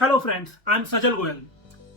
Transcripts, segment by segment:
Hello friends, I'm Sajal Goyal.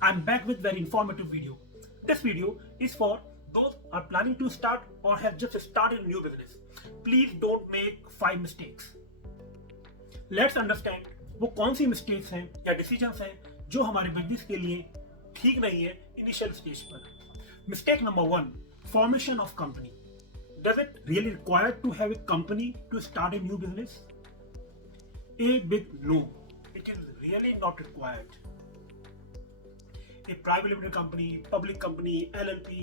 I'm back with very informative video. This video is for those who are planning to start or have just started a new business. Please don't make 5 mistakes. Let's understand वो कौन सी mistakes हैं या decisions हैं जो हमारे business के लिए ठीक नहीं है इनिशियल स्टेज पर. Mistake number 1, formation of company. Does it really require to have a company to start a new business? A big no. It is really not required. A private limited company, public company, LLP,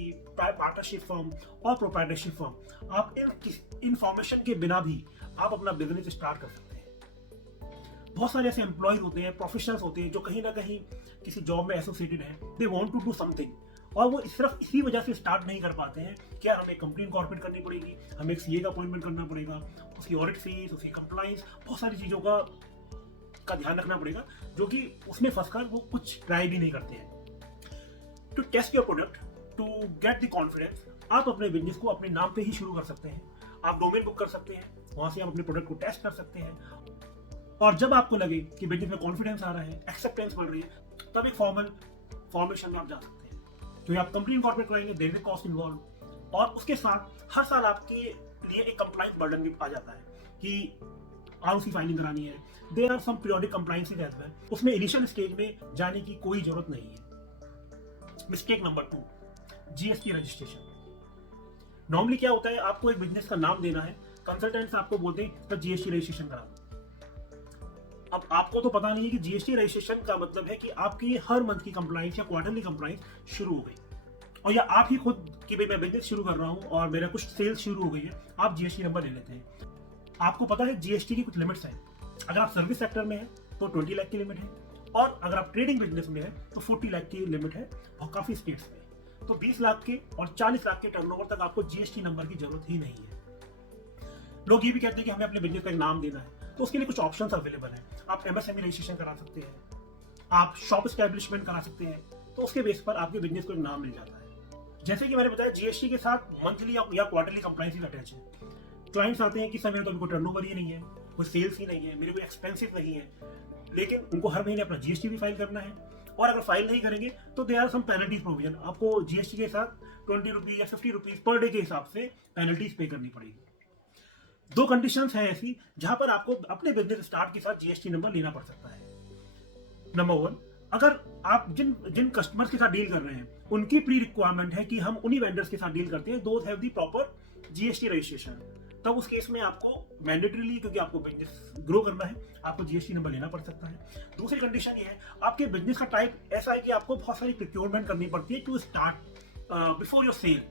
partnership firm और proprietorship firm, आप इन information के बिना भी आप अपना business start कर सकते हैं. बहुत सारे ऐसे एम्प्लॉयज होते हैं, प्रोफेशनल्स होते हैं जो कहीं ना कहीं किसी जॉब में एसोसिएटेड हैं. They want to do something और वो सिर्फ इसी वजह से स्टार्ट नहीं कर पाते हैं कि यार हमें कंपनी इनकॉर्पोरेट करनी पड़ेगी, हमें एक सीए का अपॉइंटमेंट करना पड़ेगा, उसकी ऑडिट फीस, उसकी कंप्लाइंस, बहुत सारी चीज़ों का ध्यान रखना पड़ेगा जो कि उसमें फंसकर वो कुछ ट्राई भी नहीं करते हैं. To test your product, to get the confidence, आप अपने बिजनेस को अपने नाम पे ही शुरू कर सकते हैं. आप डोमेन बुक कर सकते हैं, वहां से आप अपने प्रोडक्ट को टेस्ट कर सकते हैं और जब आपको लगे कि बिजनेस में कॉन्फिडेंस आ रहा है, एक्सेप्टेंस बढ़ रही है, तब एक फॉर्मेशन में आप जा सकते हैं. तो ये आप कंपनी इनकॉर्पोरेट कराएंगे, देयर इज कॉस्ट इन्वॉल्व और उसके साथ हर साल आपके लिए एक कंप्लाइंस बर्डन भी आ जाता है कि आरओसी फाइलिंग करानी है. There are some periodic compliances as well. उसमें इनिशियल स्टेज में जाने की कोई जरूरत नहीं है. Mistake number 2, GST registration. Normally क्या होता है, आपको एक बिजनेस का नाम देना है, कंसल्टेंट्स आपको बोलते हैं तो जीएसटी रजिस्ट्रेशन करा दो. अब आपको तो पता नहीं है कि जीएसटी रजिस्ट्रेशन का मतलब है कि आपकी हर मंथ की कंप्लाइंस या क्वार्टरली कंप्लाइंस शुरू हो गई और या आप ही खुद कि भाई मैं बिजनेस शुरू कर रहा हूँ और मेरा कुछ सेल्स शुरू हो गई है, आप जीएसटी नंबर ले लेते हैं. आपको पता है जीएसटी की कुछ लिमिट्स हैं. अगर आप सर्विस सेक्टर में हैं तो 20 लाख की लिमिट है और अगर आप ट्रेडिंग बिजनेस में हैं तो 40 लाख की लिमिट है और काफी स्टेट्स में तो 20 लाख के और 40 लाख के टर्नओवर तक आपको जीएसटी नंबर की जरूरत ही नहीं है. लोग ये भी कहते हैं कि हमें अपने बिजनेस का एक नाम देना है, तो उसके लिए कुछ ऑप्शंस अवेलेबल हैं. आप एमएसएमई रजिस्ट्रेशन करा सकते हैं, आप शॉप एस्टेब्लिशमेंट करा सकते हैं, तो उसके बेस पर आपके बिजनेस को एक नाम मिल जाता है. जैसे कि मैंने बताया, जीएसटी के साथ मंथली या क्वार्टरली कंप्लाइंस अटैच है. क्लाइंट्स आते हैं कि सर मेरे तो कोई टर्नओवर ही नहीं है, कोई सेल्स ही नहीं है, मेरे कोई एक्सपेंसिव नहीं है, लेकिन उनको हर महीने अपना जीएसटी भी फाइल करना है और अगर फाइल नहीं करेंगे तो there are some penalties provision. आपको जीएसटी के साथ 20 रुपीज या 50 रुपीज पर डे के हिसाब से पेनल्टीज पे करनी पड़ेगी. 2 कंडीशंस हैं ऐसी जहां पर आपको अपने बिजनेस स्टार्ट के साथ जीएसटी नंबर लेना पड़ सकता है. नंबर 1, अगर आप जिन कस्टमर्स के साथ डील कर रहे हैं उनकी प्री रिक्वायरमेंट है कि हम उन्हीं वेंडर्स के साथ डील करते हैं, those have the proper GST registration, तब उस केस में आपको मैंडेटरीली, क्योंकि आपको बिजनेस ग्रो करना है, आपको जीएसटी नंबर लेना पड़ सकता है. दूसरी कंडीशन ये है, आपके बिजनेस का टाइप ऐसा है कि आपको बहुत सारी प्रोक्योरमेंट करनी पड़ती है to start before your sale.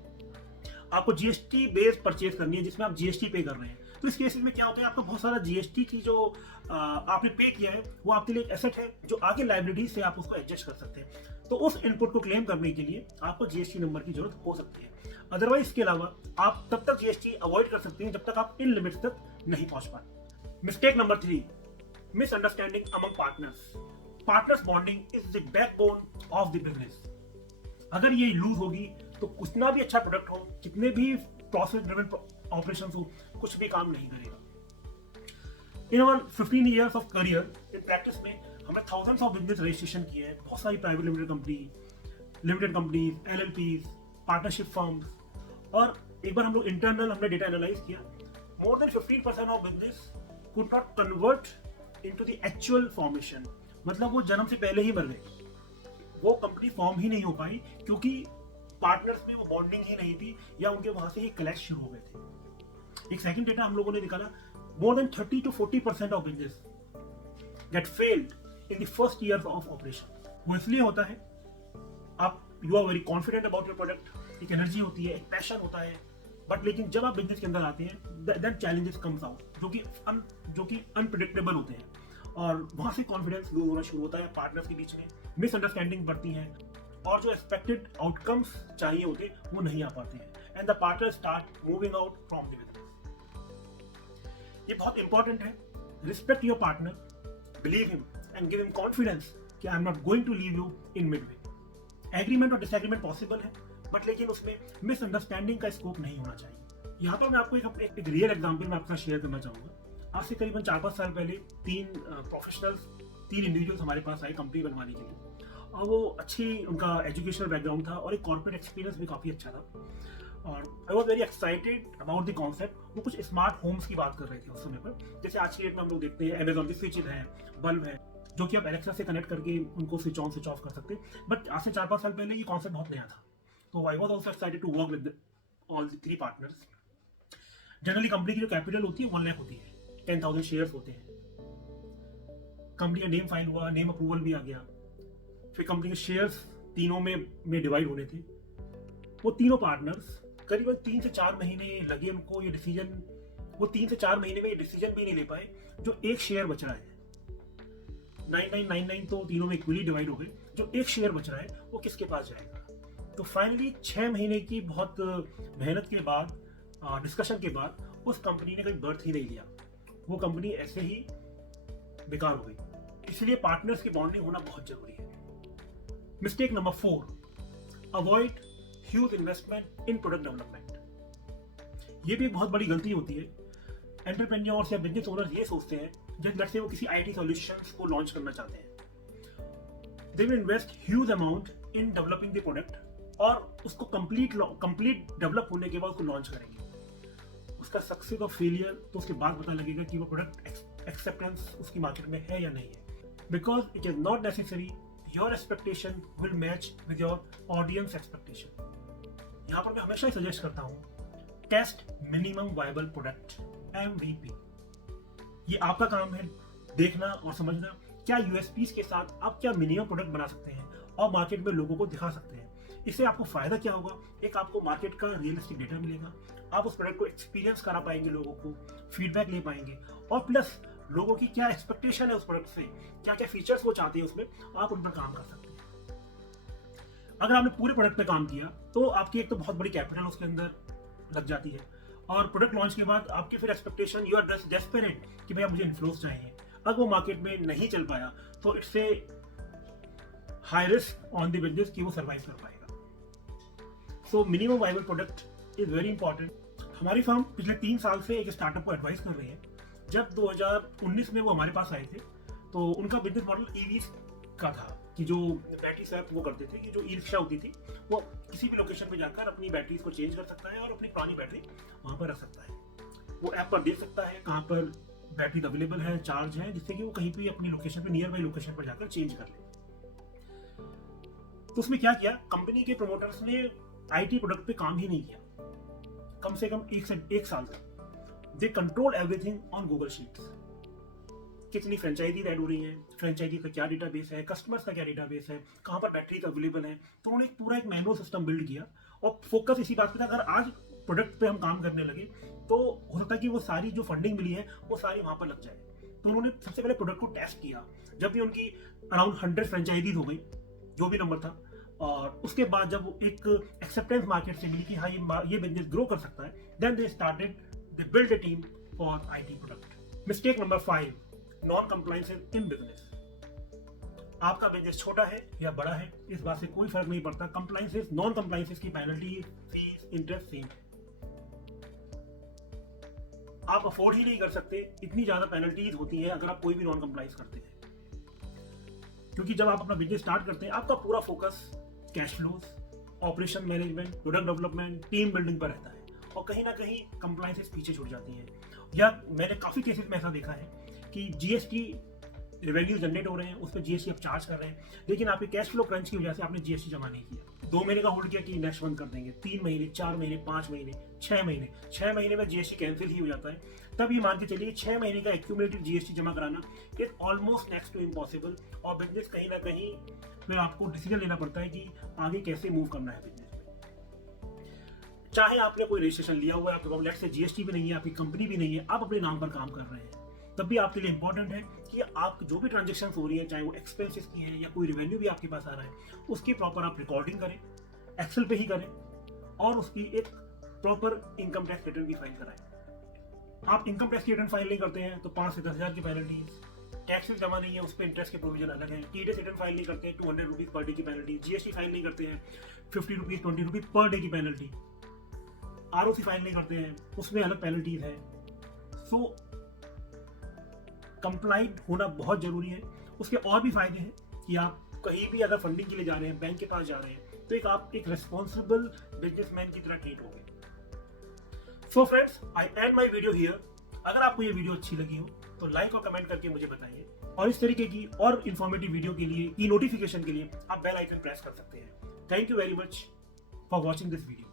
आपको जीएसटी बेस्ड परचेज करनी है जिसमें आप जीएसटी पे कर रहे हैं. तो इस केस में क्या होता है, आपको बहुत सारा जीएसटी की जो आपने पे किया है वो आपके लिए एक एसेट है जो आगे लाइबिलिटी से आप उसको एडजस्ट कर सकते हैं. तो उस इनपुट को क्लेम करने के लिए आपको जीएसटी नंबर की जरूरत हो सकती है. अदरवाइज इसके अलावा आप तब तक जीएसटी अवॉइड कर सकते हैं जब तक आप इन लिमिट्स तक नहीं पहुंच पाए. Mistake number 3, misunderstanding among partners. Partners bonding is the backbone of the business. अगर ये लूज होगी तो कितना भी अच्छा प्रोडक्ट हो, कितने भी प्रोसेस ड्रिवन ऑपरेशंस हो, कुछ भी काम नहीं करेगा. In our 15 years of career in practice में हमने थाउजेंड्स ऑफ बिजनेस रजिस्ट्रेशन किए हैं. बहुत सारी private limited companies, एलएलपीज, partnership firms और एक बार हम लोग इंटरनल हमने डेटा एनालाइज किया. More than 15% of business could not convert into the actual formation. मतलब वो जन्म से पहले ही मर गए, वो कंपनी फॉर्म ही नहीं हो पाई क्योंकि पार्टनर्स में वो बॉन्डिंग ही नहीं थी या उनके वहां से ही क्लैश शुरू हो गए थे. एक सेकंड डेटा हम लोगों ने निकाला, more than 30 to 40% of business get failed in the first year of operation. वो इसलिए होता है, आप you are very confident about your product, एक एनर्जी होती है, एक पैशन होता है, बट लेकिन जब आप बिजनेस के अंदर आते हैं देन चैलेंजेस कम्स आउट जो कि अनप्रिडिक्टेबल होते हैं और वहां से कॉन्फिडेंस लूज होना शुरू होता है. पार्टनर्स के बीच में मिसअंडरस्टैंडिंग बढ़ती हैं और जो एक्सपेक्टेड आउटकम्स चाहिए होते वो नहीं आ पाते हैं and the partner start moving out from the business. ये बहुत इंपॉर्टेंट है. Respect your partner, believe him and give him confidence कि I am not going to leave you in mid way. Agreement और डिसएग्रीमेंट पॉसिबल है but लेकिन उसमें misunderstanding का scope नहीं होना चाहिए. यहाँ पर मैं आपको एक रियल एग्जांपल मैं आपके साथ शेयर करना चाहूंगा. आज से करीबन 4-5 साल पहले 3 प्रोफेशनल्स 3 इंडिविजुअल्स हमारे पास आए कंपनी बनवाने के लिए, और वो अच्छी उनका एजुकेशनल बैकग्राउंड था और एक कॉर्पोरेट एक्सपीरियंस भी काफ़ी अच्छा था, और I was very excited about the concept. वो कुछ स्मार्ट होम्स की बात कर रहे थे उस समय पर, जैसे आज की डेट में हम लोग देखते हैं अमेजॉन के स्विचेज हैं, बल्ब है, जो कि आप एलेक्सा से कनेक्ट करके उनको स्विच ऑन स्विच ऑफ कर सकते हैं। बट आज से 4-5 साल पहले ये कॉन्सेप्ट बहुत नया था, तो I was also excited to work with all the 3 partners. Generally company की जो कैपिटल होती है 1 लाख होती है, 10,000 शेयर्स होते हैं। कंपनी का नेम फाइल हुआ, नेम अप्रूवल भी आ गया, फिर कंपनी के शेयर्स तीनों में डिवाइड होने थे। वो तीनों पार्टनर्स करीबन 3 से 4 महीने लगे उनको ये डिसीजन, वो 3 से 4 महीने में ये डिसीजन भी नहीं ले पाए जो एक शेयर बच रहा है। 9999 तो तीनों में इक्वली डिवाइड हो गए, जो एक शेयर बच रहा है वो किसके पास जाएगा। तो फाइनली 6 महीने की बहुत मेहनत के बाद, डिस्कशन के बाद, उस कंपनी ने कोई बर्थ ही नहीं लिया, वो कंपनी ऐसे ही बेकार हो गई। इसलिए पार्टनर्स की बॉन्डिंग होना बहुत जरूरी है। Mistake number 4, avoid huge investment इन प्रोडक्ट डेवलपमेंट। ये भी एक बहुत बड़ी गलती होती है। एंटरप्रेन्योर्स या बिजनेस ओनर्स ये सोचते हैं, जब लेट्स से वो किसी आईटी सॉल्यूशंस को लॉन्च करना चाहते हैं, they will invest huge amount in developing the product, और उसको कंप्लीट डेवलप होने के बाद उसको लॉन्च करेंगे। उसका सक्सेस और फेलियर तो उसके बाद पता लगेगा कि वो प्रोडक्ट एक्सेप्टेंस उसकी मार्केट में है या नहीं है। Because it is not necessary your expectation will match with your audience expectation. यहाँ पर मैं हमेशा ही सजेस्ट करता हूँ, test minimum viable product, MVP। ये आपका काम है, देखना और समझना क्या यूएसपीज के साथ आप क्या मिनिमम प्रोडक्ट बना सकते हैं और मार्केट में लोगों को दिखा सकते हैं। इससे आपको फायदा क्या होगा, एक आपको मार्केट का रियलिस्टिक डेटा मिलेगा, आप उस प्रोडक्ट को एक्सपीरियंस करा पाएंगे, लोगों को फीडबैक ले पाएंगे, और प्लस लोगों की क्या एक्सपेक्टेशन है उस प्रोडक्ट से, क्या क्या फीचर्स वो चाहते हैं उसमें, आप उन पर काम कर सकते हैं। अगर आपने पूरे प्रोडक्ट पे काम किया तो आपकी एक तो बहुत बड़ी कैपिटल उसके अंदर लग जाती है, और प्रोडक्ट लॉन्च के बाद आपकी फिर एक्सपेक्टेशन, यू आर डेस्परेट कि भैया मुझे इन्फ्लुएंस चाहिए। अगर वो मार्केट में नहीं चल पाया तो it's a high risk on the business कि वो सर्वाइव कर पाएगा। So minimum viable product is very important. हमारी फर्म पिछले 3 साल से एक स्टार्टअप को एडवाइस कर रही है। जब 2019 में वो हमारे पास आए थे तो उनका बिजनेस मॉडल ईवी का था, कि जो बैटरी स्वैप वो करते थे, कि जो ई रिक्शा होती थी, वो किसी भी लोकेशन पे जाकर अपनी बैटरीज को चेंज कर सकता है और अपनी पुरानी बैटरी वहाँ पर रख सकता है। वो ऐप पर देख सकता है कहाँ पर बैटरी अवेलेबल है, चार्ज है, जिससे कि वो कहीं भी अपनी लोकेशन पे, नियर बाई लोकेशन पर जाकर चेंज कर ले। तो उसमें क्या किया, कंपनी के प्रोमोटर्स ने आईटी प्रोडक्ट पे काम ही नहीं किया कम से कम 1 साल तक। They control everything on Google sheets. कितनी फ्रेंचाइजी ऐड हो रही है, फ्रेंचाइजी का क्या डेटाबेस है, कस्टमर्स का क्या डेटाबेस है, कहाँ पर बैटरीज अवेलेबल है। तो उन्होंने एक पूरा एक मैनुअल सिस्टम बिल्ड किया और फोकस इसी बात पे था, अगर आज प्रोडक्ट पे हम काम करने लगे तो हो सकता है कि वो सारी जो फंडिंग मिली है वो सारी वहाँ पर लग जाए। तो उन्होंने सबसे पहले प्रोडक्ट को टेस्ट किया। जब भी उनकी अराउंड 100 फ्रेंचाइजीज हो गई, जो भी नंबर था, और उसके बाद जब वो एक एक्सेप्टेंस मार्केट से मिली कि हाँ ये बिजनेस ग्रो कर सकता है, then they started, they build a team for IT product. Mistake number 5, non compliances in business. आपका बिजनेस छोटा है या बड़ा है, इस बात से कोई फर्क नहीं पड़ता। कंप्लायंसेस, नॉन कंप्लायंसेस की पेनल्टी, फीस, इंटरेस्ट सेम है। आप अफोर्ड ही नहीं कर सकते, इतनी ज्यादा पेनल्टीज होती है अगर आप कोई भी नॉन कंप्लायंस करते हैं। क्योंकि जब आप अपना बिजनेस स्टार्ट करते हैं, आपका पूरा focus cash flows, operation management, product development, team building पर रहता है, और कहीं ना कहीं कंप्लायंसेस पीछे छूट जाती है। या मैंने काफी केसेस में ऐसा देखा है कि जीएसटी रेवेन्यू जनरेट हो रहे हैं, उस पर जीएसटी आप चार्ज कर रहे हैं, लेकिन आपके कैश फ्लो क्रंच की वजह से आपने जीएसटी जमा नहीं किया। 2 महीने का होल्ड किया कि नेक्स्ट मंथ कर देंगे, 3 महीने, 4 महीने, 5 महीने, 6 महीने, 6 महीने में जीएसटी कैंसिल ही हो जाता है। तब ये मान के चलिए 6 महीने का एक्यूमुलेटिव जीएसटी जमा कराना is almost next to impossible, और बिजनेस कहीं ना कहीं फिर आपको डिसीजन लेना पड़ता है कि आगे कैसे मूव करना है बिजनेस में। चाहे आपने कोई रजिस्ट्रेशन लिया हुआ है, आपके पास लेट्स से जीएसटी भी नहीं है, आपकी कंपनी भी नहीं है, आप अपने नाम पर काम कर रहे हैं, तब भी आपके लिए इंपॉर्टेंट है कि आप जो भी ट्रांजेक्शन हो रही है, चाहे वो एक्सपेंसेस की है या कोई रेवेन्यू भी आपके पास आ रहा है, उसकी प्रॉपर आप रिकॉर्डिंग करें, एक्सेल पे ही करें, और उसकी एक प्रॉपर इनकम टैक्स रिटर्न भी फाइल कराएं। आप इनकम टैक्स की रिटर्न फाइल नहीं करते हैं तो 5 से 10 हज़ार की पेनल्टी, टैक्सेस जमा नहीं है उस पर इंटरेस्ट के प्रोविजन अलग है, टीडीएस रिटर्न फाइल नहीं करते हैं 200 रुपीज पर डे की पेनल्टी, जीएसटी फाइल नहीं करते हैं 50 रुपीज 20 रुपीज पर डे की पेनल्टी, आरओसी फाइल नहीं करते हैं उसमें अलग पेनल्टीज है। सो कंप्लाइंट होना बहुत जरूरी है, उसके और भी फायदे हैं कि आप कहीं भी अगर फंडिंग के लिए जा रहे हैं, बैंक के पास जा रहे हैं, तो आप एक रिस्पॉन्सिबल बिजनेसमैन की तरह ट्रीट होंगे। So friends, I and my video here. अगर आपको ये वीडियो अच्छी लगी हो तो लाइक और कमेंट करके मुझे बताइए, और इस तरीके की और इन्फॉर्मेटिव वीडियो के लिए, की नोटिफिकेशन के लिए आप बेल आइकन प्रेस कर सकते हैं। Thank you very much for watching this video.